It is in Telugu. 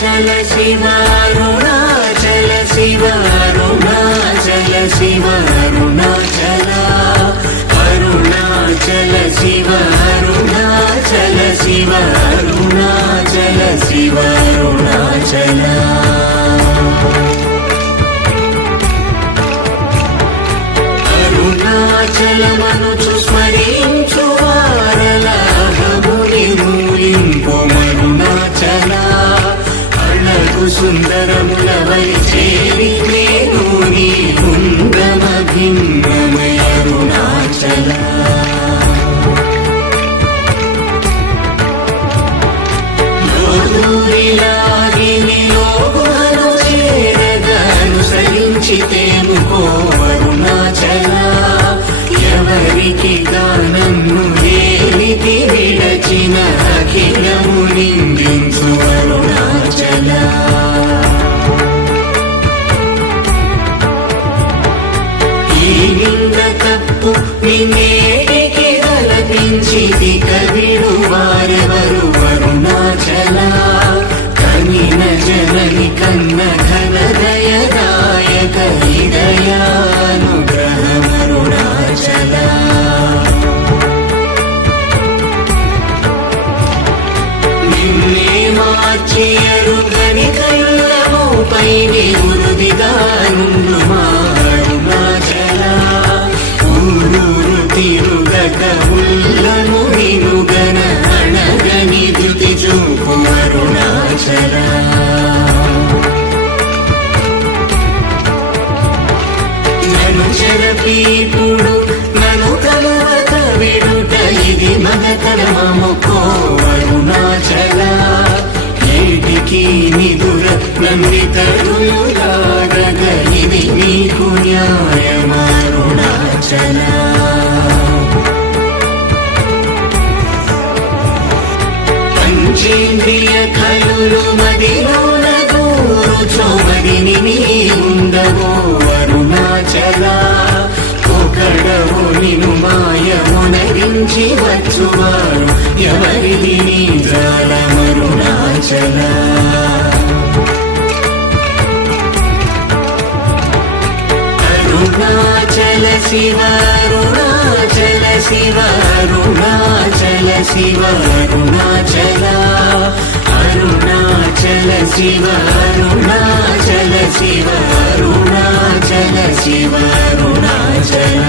అరుణాచల శివ అరుణాచల శివ అరుణాచల శివ అరుణాచల అరుణాచల శివ అరుణాచల శివ అరుణాచల శివ అరుణాచల అరుణాచలమనుచు స్మరించు వారలాభముని మూలింపు అరుణాచల అణకు సుందరములవై చేరి నేను నీ కుందమ భిన్నమై అరుణాచల లోదూరిలాగిని లోగుహను చేరగా అనుసరించితేముకో అరుణాచల ఎవరికి గానన్ను దేనికి విడచిన అఖిలము నిందించు అరుణాచల ఈ నింద తప్పు నిన్నేటికి తలపించిది కవిడు వారెవరు అరుణాచల కనిన జనని కన్న ఘన దయదాయక హృదయానుగ్రహమరుణాచల నిన్నే మార్చి అరుగని కళ్ళముపై నివృదిగా నుండు మా అరుణాచల ఊరూరు తిరుగక ఉల్లము నినుగన అణగని ధృతి చూపు అరుణాచల నన్ను చెరపీపుడు నన్ను కలవక విడుట ఇది మగతరమముకో అరుణాచల ఏటికి నిదుర నన్ను తరులాగగ ఇది నీకు న్యాయమరుణాచల పంచేంద్రియ కలులు మదిలోన దూరుచోమదిని నీ ఉండవో అరుణాచల ఒకడవు నిను మాయమునరించి వచ్చువారు ఎవరిది నీ జాలమరుణాచల అరుణాచల శివ అరుణాచల శివ అరుణాచల శివ అరుణాచల అరుణాచల శివ అరుణాచల శివ అరుణాచల శివ అరుణాచల